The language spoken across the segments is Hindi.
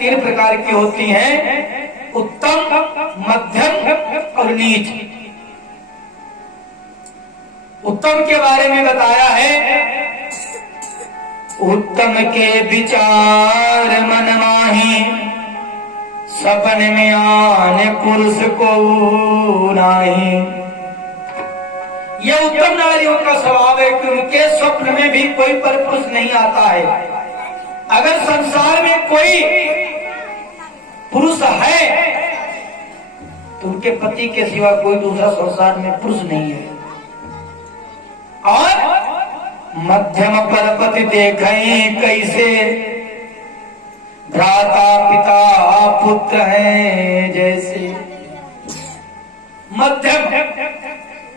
तीन प्रकार की होती हैं, उत्तम, मध्यम और नीच। उत्तम के बारे में बताया है, उत्तम के विचार मन माही, सपन में आने पुरुष को नाही। यह उत्तम नारियों का स्वभाव है कि उनके स्वप्न में भी कोई परपुरुष नहीं आता है। अगर संसार में कोई पुरुष है तो उनके पति के सिवा कोई दूसरा संसार में पुरुष नहीं है। और मध्यम परपति देखें कैसे, भ्राता पिता पुत्र है जैसे।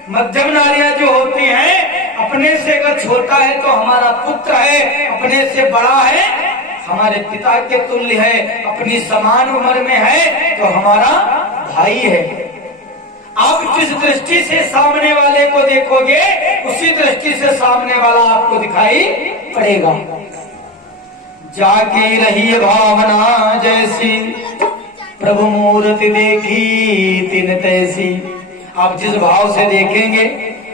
मध्यम नारियां जो होती हैं, अपने से अगर छोटा है तो हमारा पुत्र है, अपने से बड़ा है हमारे पिता के तुल्य है, अपनी समान उम्र में है तो हमारा भाई है। आप जिस दृष्टि से सामने वाले को देखोगे उसी दृष्टि से सामने वाला आपको दिखाई पड़ेगा। जाके रही भावना जैसी, प्रभु मूर्ति देखी तिन तैसी। आप जिस भाव से देखेंगे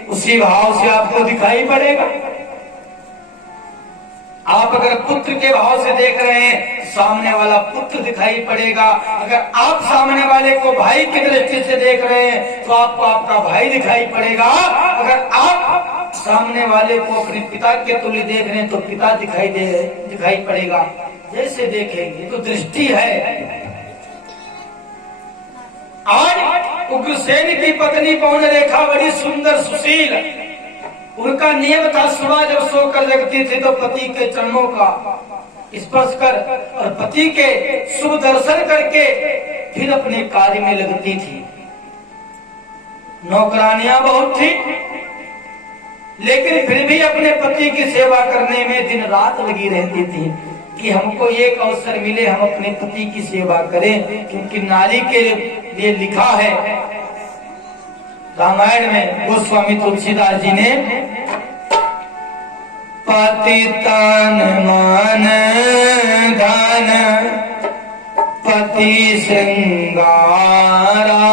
उसी भाव से आपको दिखाई पड़ेगा। आप अगर पुत्र के भाव से देख रहे हैं, सामने वाला पुत्र दिखाई पड़ेगा। अगर आप सामने वाले को भाई की दृष्टि से देख रहे हैं तो आपको आपका भाई दिखाई पड़ेगा। अगर आप सामने वाले को अपने पिता के तुल्य देख रहे हैं तो पिता दिखाई पड़ेगा। जैसे देखेंगे तो दृष्टि है। आज उग्रसेन की पत्नी पवन रेखा बड़ी सुंदर सुशील, उनका नियम था सुबह जब सोकर लगती थी तो पति के चरणों का स्पर्श कर और पति के शुभ दर्शन करके फिर अपने कार्य में लगती थी। नौकरानियां बहुत थी लेकिन फिर भी अपने पति की सेवा करने में दिन रात लगी रहती थी कि हमको एक अवसर मिले, हम अपने पति की सेवा करें। क्योंकि नारी के लिए लिखा है रामायण में, गोस्वामी तुलसीदास जी ने, पति तन मन धन पति श्रृंगारा,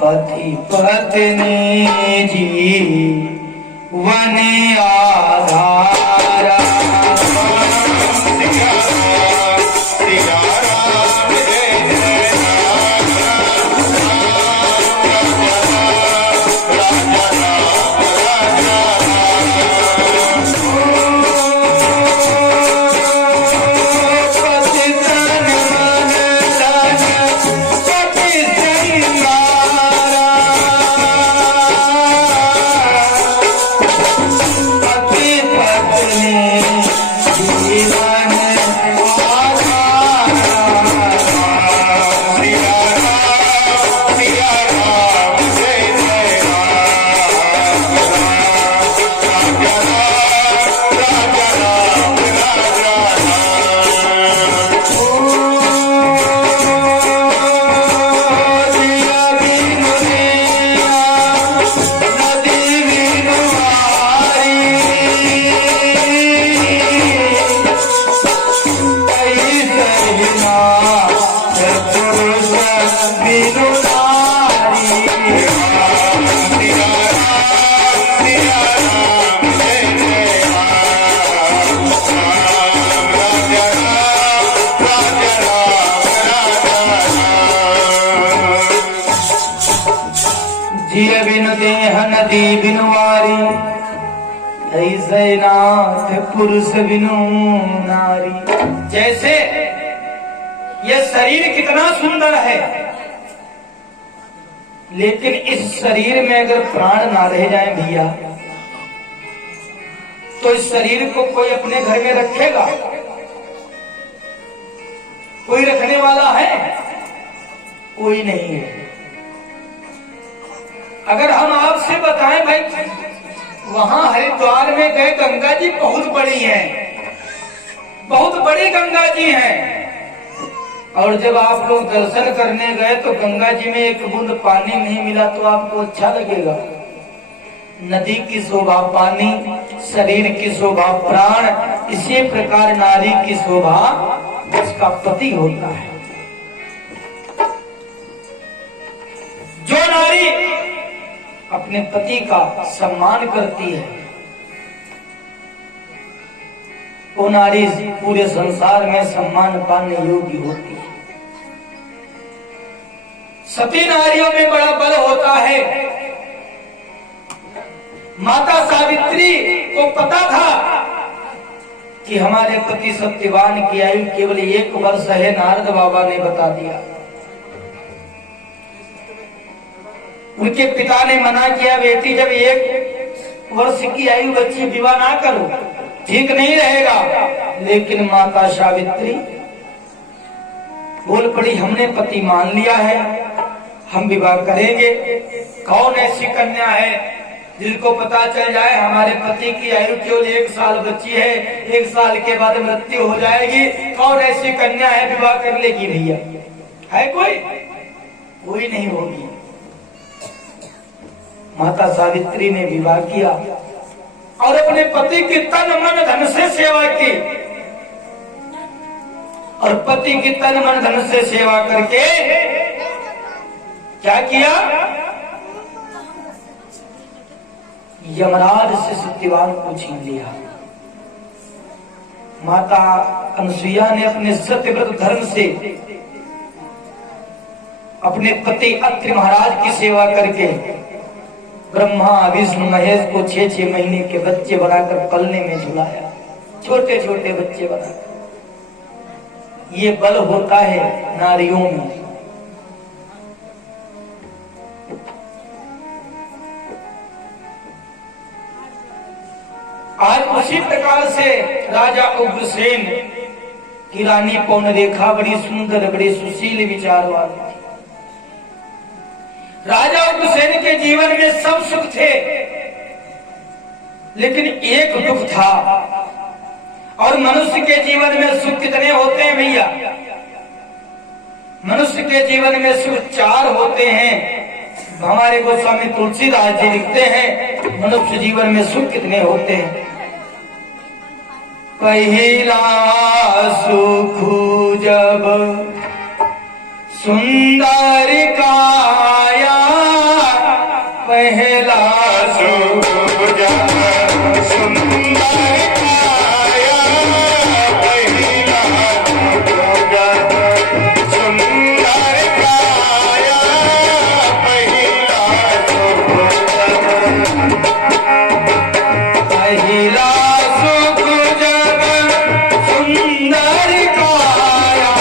पति पत्नी जीवन आधारा। नदी बिनुवारी, ऐसे नाथ पुरुष बिनु नारी। जैसे यह शरीर कितना सुंदर है, लेकिन इस शरीर में अगर प्राण ना रह जाए भैया तो इस शरीर को कोई अपने घर में रखेगा? कोई रखने वाला है? कोई नहीं है। अगर हम आपसे बताएं भाई, वहां हरिद्वार में गए, गंगा जी बहुत बड़ी हैं, बहुत बड़ी गंगा जी हैं, और जब आप लोग दर्शन करने गए तो गंगा जी में एक बूंद पानी नहीं मिला तो आपको अच्छा लगेगा? नदी की शोभा पानी, शरीर की शोभा प्राण, इसी प्रकार नारी की शोभा उसका पति होता है। जो नारी अपने पति का सम्मान करती है वो नारी पूरे संसार में सम्मान पाने योग्य होती है। सती नारियों में बड़ा बल होता है। माता सावित्री को पता था कि हमारे पति सत्यवान की आयु केवल 1 वर्ष है, नारद बाबा ने बता दिया। उनके पिता ने मना किया, बेटी जब 1 वर्ष की आयु बच्ची विवाह ना करो, ठीक नहीं रहेगा। लेकिन माता सावित्री बोल पड़ी, हमने पति मान लिया है, हम विवाह करेंगे। कौन ऐसी कन्या है जिनको पता चल जाए हमारे पति की आयु केवल 1 साल बची है, 1 साल के बाद मृत्यु हो जाएगी? कौन ऐसी कन्या है विवाह कर लेगी? भैया है कोई? कोई नहीं होगी। माता सावित्री ने विवाह किया और अपने पति की तन मन धन से सेवा की, और पति की तन मन धन से सेवा करके क्या किया? यमराज से सत्यवान को छीन लिया। माता अनसुईया ने अपने सत्यव्रत धर्म से अपने पति अत्रि महाराज की सेवा करके ब्रह्मा विष्णु महेश को 6-6 महीने के बच्चे बनाकर पलने में झुलाया, छोटे छोटे बच्चे बनाकर। ये बल होता है नारियों में। आज उसी प्रकार से राजा उग्रसेन की रानी पौनरेखा बड़ी सुंदर, बड़ी सुशील विचार वाली थी। राजा उग्रसेन के जीवन में सब सुख थे, लेकिन एक दुख था। और मनुष्य के जीवन में सुख कितने होते हैं भैया? मनुष्य के जीवन में सुख 4 होते हैं। हमारे गोस्वामी तुलसीदास जी लिखते हैं मनुष्य जीवन में सुख कितने होते हैं। पहला सुख जब सुंदर काया, पहला सुख जब सुंदर काया, पहला सुख जब सुंदर काया, पहला सुख जब, पहला सुख जब सुंदर काया,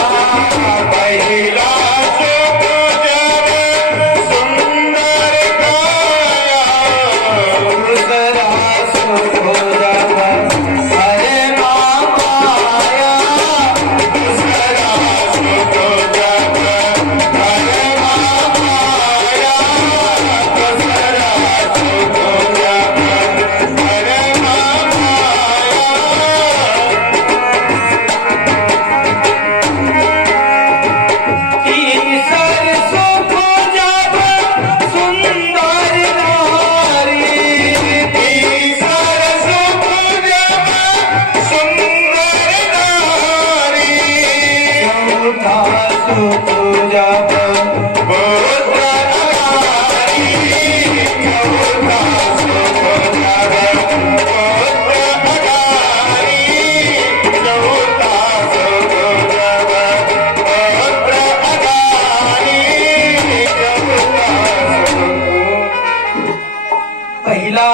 पहला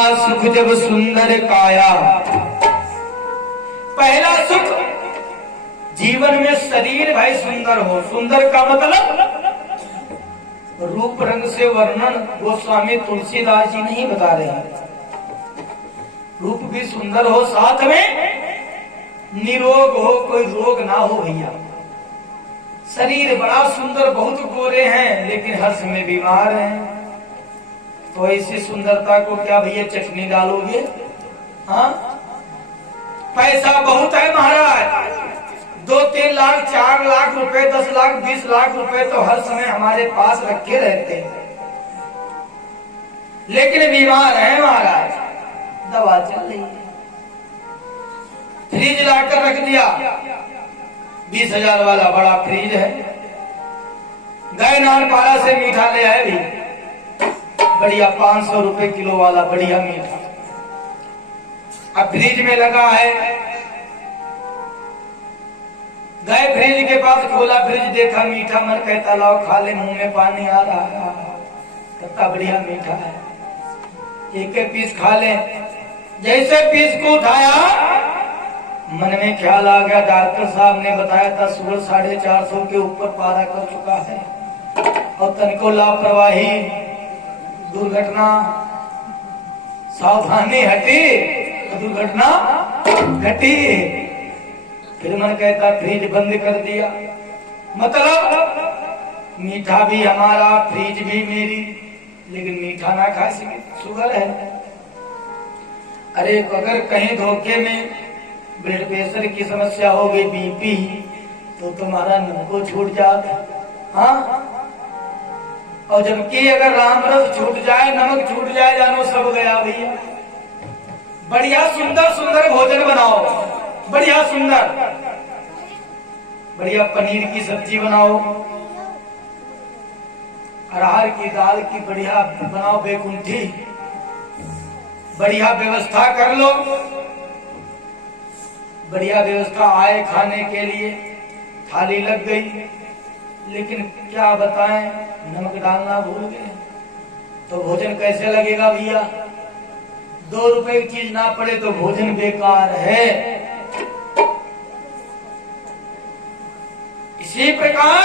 जब सुंदर काया, पहला सुख जीवन में शरीर भाई सुंदर हो। सुंदर का मतलब रूप रंग से वर्णन गोस्वामी तुलसीदास जी नहीं बता रहे हैं। रूप भी सुंदर हो, साथ में निरोग हो, कोई रोग ना हो भैया। शरीर बड़ा सुंदर, बहुत गोरे हैं लेकिन हर समय बीमार हैं, तो ऐसी सुंदरता को क्या भैया चटनी डालोगे? हाँ, पैसा बहुत है महाराज, 2-3 लाख 4 लाख रुपए, 10 लाख 20 लाख रुपए तो हर समय हमारे पास रखे रहते हैं। लेकिन बीमार है महाराज, दवा चल रही है। फ्रिज लाकर रख दिया, 20,000 वाला बड़ा फ्रिज है। गए नानपाड़ा से मीठा ले आए भी, बढ़िया 500 रुपए किलो वाला बढ़िया मीठा। अब फ्रिज में लगा है, गए फ्रिज के पास, खोला फ्रिज, देखा मीठा, मन कहता लाओ खा ले, मुंह में पानी आ रहा है, कितना बढ़िया मीठा है, एक एक पीस खा ले। जैसे पीस को उठाया, मन में ख्याल आ गया, डॉक्टर साहब ने बताया था शुगर 450 के ऊपर पारा कर चुका है, और तनिको लापरवाही, दुर्घटना, सावधानी हटी, दुर्घटना घटी। फिर मन कहता फ्रिज बंद कर दिया, मतलब मीठा भी हमारा, फ्रिज भी मेरी, लेकिन मीठा ना खा सके, शुगर है। अरे अगर कहीं धोखे में ब्लड प्रेशर की समस्या हो गई, बीपी, तो तुम्हारा नमको छूट जाता। हाँ, और जबकि अगर राम रस छूट जाए, नमक छूट जाए, जानो सब गया भैया। बढ़िया सुंदर सुंदर भोजन बनाओ, बढ़िया सुंदर, बढ़िया पनीर की सब्जी बनाओ, अरहर की दाल की बढ़िया बनाओ, बेकुंठी, बढ़िया व्यवस्था कर लो, बढ़िया व्यवस्था आए खाने के लिए, थाली लग गई, लेकिन क्या बताएं, नमक डालना भूल गए, तो भोजन कैसे लगेगा भैया? 2 रुपए की चीज ना पड़े तो भोजन बेकार है। इसी प्रकार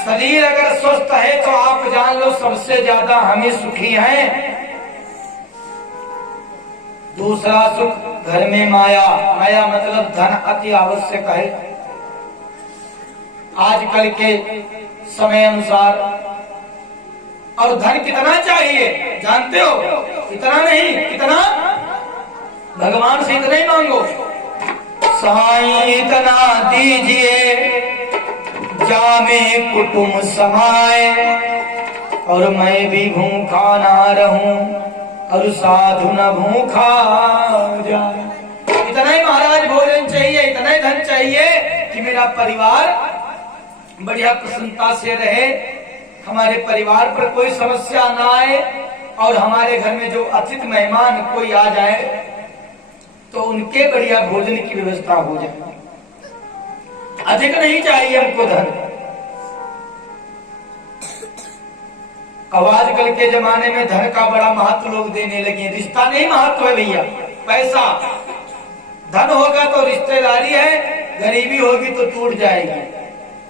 शरीर अगर स्वस्थ है तो आप जान लो सबसे ज्यादा हमें सुखी हैं। दूसरा सुख घर में माया, माया मतलब धन अति आवश्यक है। आजकल के समय अनुसार, और धन कितना चाहिए जानते हो? इतना नहीं, कितना? भगवान से इतना ही मांगो, साईं इतना दीजिए जामे कुटुंब समाए, और मैं भी भूखा ना रहूं, और साधु न भूखा जाए। इतना ही महाराज भोजन चाहिए, इतना ही धन चाहिए कि मेरा परिवार बढ़िया प्रसन्नता से रहे, हमारे परिवार पर कोई समस्या ना आए, और हमारे घर में जो अतिथि मेहमान कोई आ जाए तो उनके बढ़िया भोजन की व्यवस्था हो जाए। अधिक नहीं चाहिए हमको धन। अब आजकल के जमाने में धन का बड़ा महत्व लोग देने लगे। रिश्ता नहीं महत्व है भैया, पैसा। धन होगा तो रिश्तेदारी है, गरीबी होगी तो टूट जाएगी।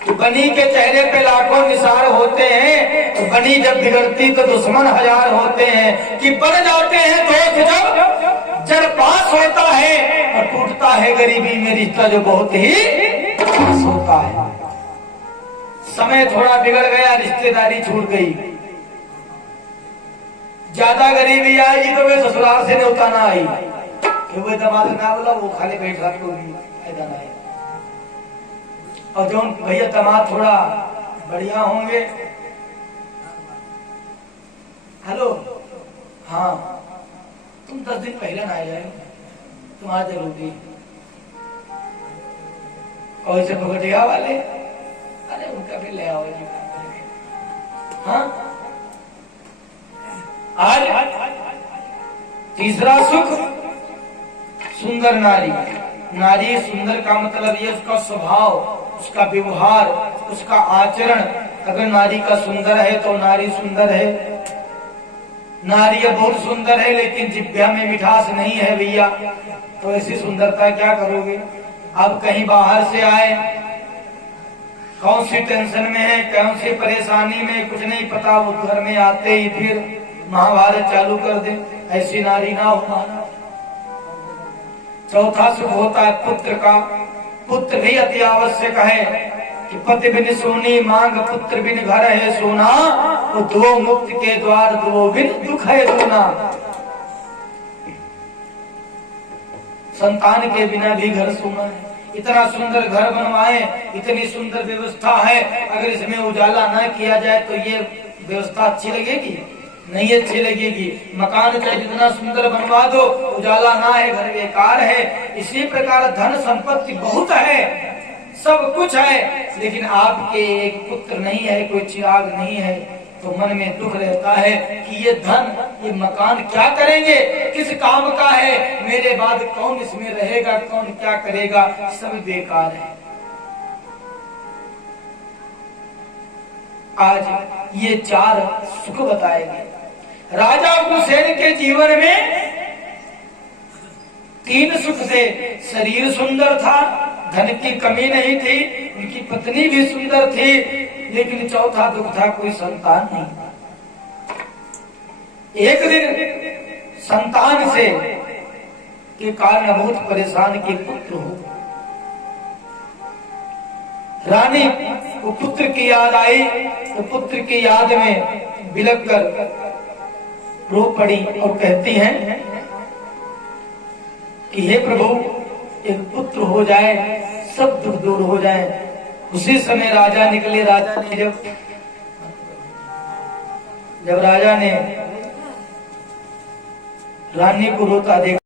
तो बनी के चेहरे पे लाखों निसार होते हैं, तो बनी जब बिगड़ती तो दुश्मन 1000 होते हैं। कि बढ़ जाते हैं दोस्त जब पास होता है, और टूटता है गरीबी में रिश्ता जो बहुत ही खास होता है। समय थोड़ा बिगड़ गया, रिश्तेदारी छूट गई। ज्यादा गरीबी आई तो वे ससुराल से न्योता ना आई, वो दमाद ना बोला, वो खाली बैठ रहा तो फायदा ना है। और जो भैया दामाद थोड़ा बढ़िया होंगे, हेलो, हाँ तुम 10 दिन पहले ना आ जाए, तुम्हारा जरूरी। कौन से भगटिया वाले, अरे उनका भी ले आओ। हाँ, आज तीसरा सुख सुंदर नारी। नारी सुंदर का मतलब ये उसका स्वभाव, उसका व्यवहार, उसका आचरण। अगर नारी का सुंदर है तो नारी सुंदर है। नारी बहुत सुंदर है लेकिन जिब्या में मिठास नहीं है भैया, तो ऐसी सुंदरता क्या करोगे? अब कहीं बाहर से आए, कौन सी टेंशन में है, कौन सी परेशानी में, कुछ नहीं पता, वो घर में आते ही फिर महाभारत चालू कर दे। ऐसी नारी ना हो। चौथा सुख होता है पुत्र का। पुत्र भी अति आवश्यक है कि पति बिन सोनी मांग, पुत्र बिन घर है सोना, वो दो मुक्त के द्वार, दो बिन दुख है सोना। संतान के बिना भी घर सोना है। इतना सुंदर घर बनवाए, इतनी सुंदर व्यवस्था है, अगर इसमें उजाला न किया जाए तो ये व्यवस्था अच्छी लगेगी? नहीं अच्छी लगेगी। मकान चाहे जितना सुंदर बनवा दो, उजाला ना है, घर बेकार है। इसी प्रकार धन संपत्ति बहुत है, सब कुछ है, लेकिन आपके एक पुत्र नहीं है, कोई चिराग नहीं है, तो मन में दुख रहता है कि ये धन, ये मकान क्या करेंगे, किस काम का है, मेरे बाद कौन इसमें रहेगा, कौन क्या करेगा, सब बेकार है। आज ये 4 सुख बताएंगे। राजा हुसैन के जीवन में 3 सुख थे। शरीर सुंदर था, धन की कमी नहीं थी, उनकी पत्नी भी सुंदर थी, लेकिन चौथा दुख था, कोई संतान नहीं। एक दिन संतान से के कारण बहुत परेशान के पुत्र हो। रानी को पुत्र की याद आई, तो पुत्र की याद में बिलख कर रो पड़ी और कहती हैं कि हे प्रभु, एक पुत्र हो जाए, सब दुख दूर हो जाए। उसी समय राजा निकले। राजा ने जब राजा ने रानी को रोता देखा,